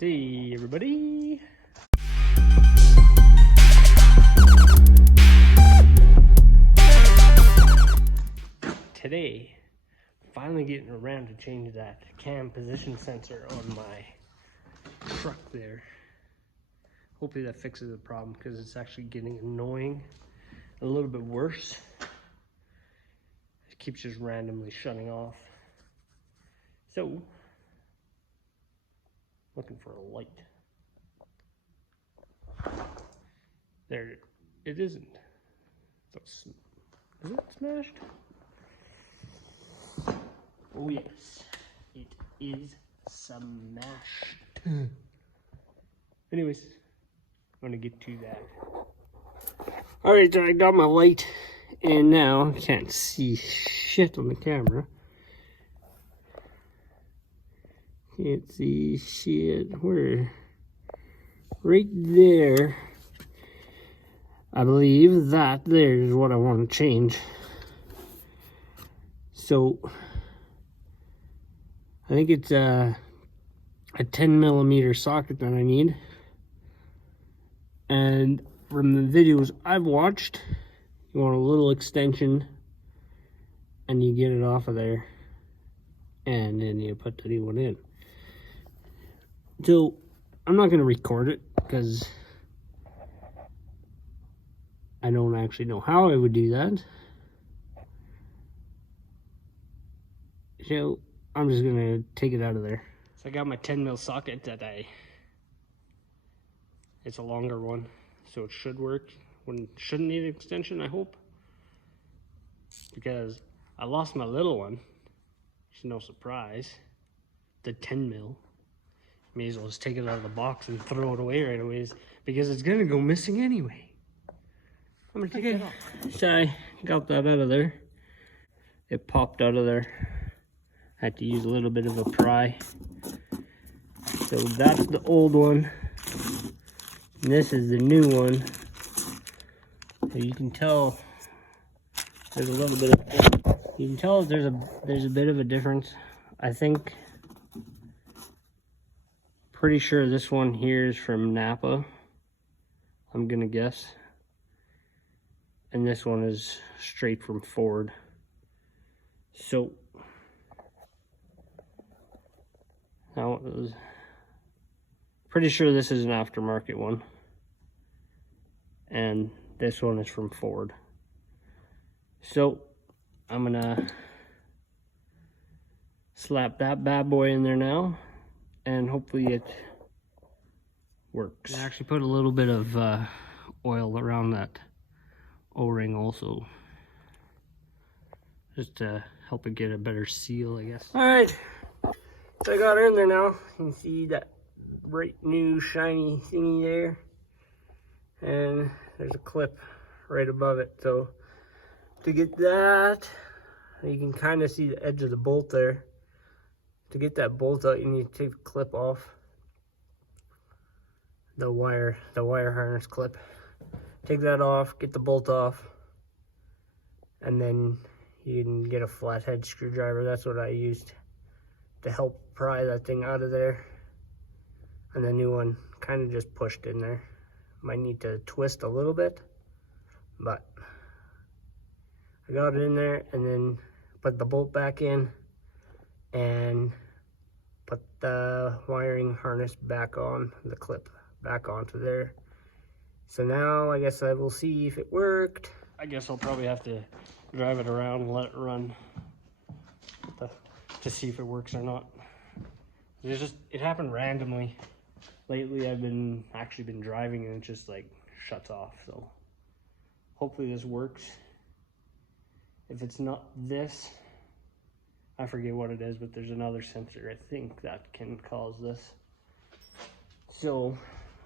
Hey everybody! Today, finally getting around to change that cam position sensor on my truck there. Hopefully that fixes the problem because it's actually getting annoying, a little bit worse. It keeps just randomly shutting off. So, looking for a light. There, it isn't. Is it smashed? Oh yes, it is smashed. Anyways, I'm gonna get to that. Alright, so I got my light, and now I can't see shit on the camera. Can't see shit. Where? Right there. I believe that there is what I want to change. So, I think it's a 10mm socket that I need. And from the videos I've watched, you want a little extension and you get it off of there. And then you put the new one in. So, I'm not going to record it because I don't actually know how I would do that. So, I'm just gonna take it out of there. So I got my 10mm socket that it's a longer one, so it should work. Shouldn't need an extension, I hope. Because I lost my little one. It's no surprise. The 10mm. May as well just take it out of the box and throw it away right away, because it's gonna go missing anyway. I'm gonna take it off. So I got that out of there. It popped out of there. I had to use a little bit of a pry. So that's the old one. And this is the new one. So you can tell there's a little bit of, you can tell there's a bit of a difference. I think, pretty sure this one here is from Napa, I'm gonna guess. And this one is straight from Ford. So now, pretty sure this is an aftermarket one. And this one is from Ford. So I'm gonna slap that bad boy in there now, and hopefully it works. I actually put a little bit of oil around that O-ring also, just to help it get a better seal, I guess. All right, so I got her in there now. You can see that bright new shiny thingy there, and there's a clip right above it. So to get that, you can kind of see the edge of the bolt there. To get that bolt out, you need to take the clip off, the wire harness clip. Take that off, get the bolt off, and then you can get a flathead screwdriver. That's what I used to help pry that thing out of there. And the new one kind of just pushed in there. Might need to twist a little bit, but I got it in there, and then put the bolt back in and put the wiring harness back on, the clip back onto there. So now I guess I will see if it worked. I guess I'll probably have to drive it around and let it run to see if it works or not. It happened randomly. Lately I've actually been driving and it just like shuts off. So hopefully this works. If it's not this, I forget what it is, but there's another sensor I think that can cause this. So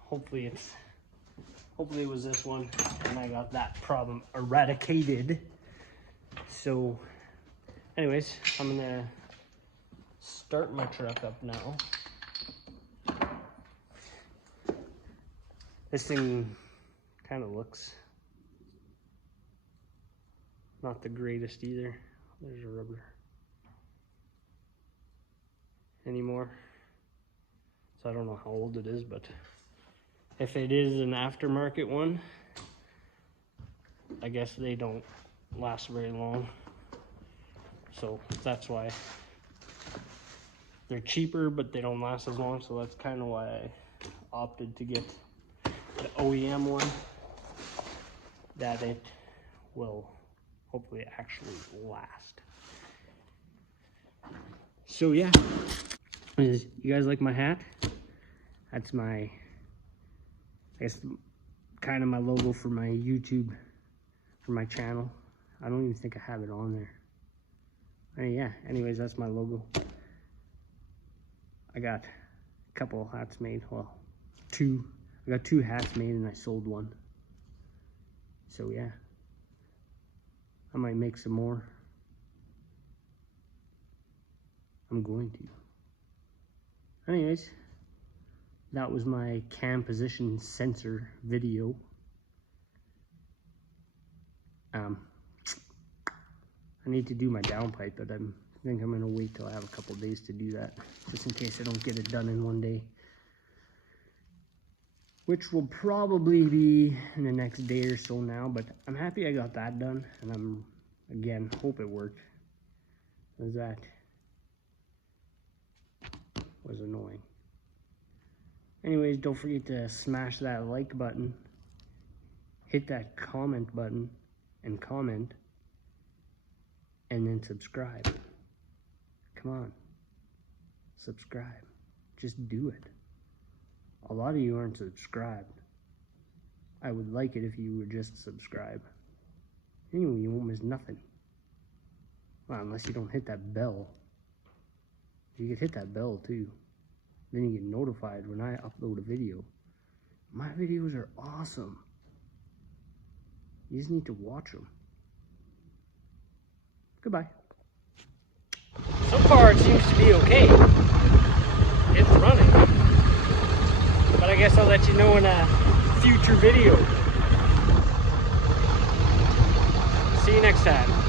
hopefully it was this one and I got that problem eradicated. So anyways, I'm gonna start my truck up now. This thing kind of looks not the greatest either. There's a rubber. Anymore. So I don't know how old it is, but if it is an aftermarket one, I guess they don't last very long. So that's why they're cheaper, but they don't last as long. So that's kind of why I opted to get the OEM one, that it will hopefully actually last. So yeah, you guys like my hat? That's my, I guess, kind of my logo for my YouTube, for my channel. I don't even think I have it on there. Yeah, anyways, that's my logo. I got a couple of hats made, well, two. I got 2 hats made and I sold one. So yeah, I might make some more. I'm going to. Anyways, that was my cam position sensor video. I need to do my downpipe, but I think I'm gonna wait till I have a couple days to do that, just in case I don't get it done in one day. Which will probably be in the next day or so now, but I'm happy I got that done, and I'm, again, hope it worked. Because that was annoying. Anyways, don't forget to smash that like button, hit that comment button, and comment, and then subscribe. Come on, subscribe. Just do it. A lot of you aren't subscribed. I would like it if you would just subscribe. Anyway, you won't miss nothing. Well, unless you don't hit that bell. You could hit that bell too. Then you get notified when I upload a video. My videos are awesome. You just need to watch them. Goodbye. So far it seems to be okay. It's running. But I guess I'll let you know in a future video. See you next time.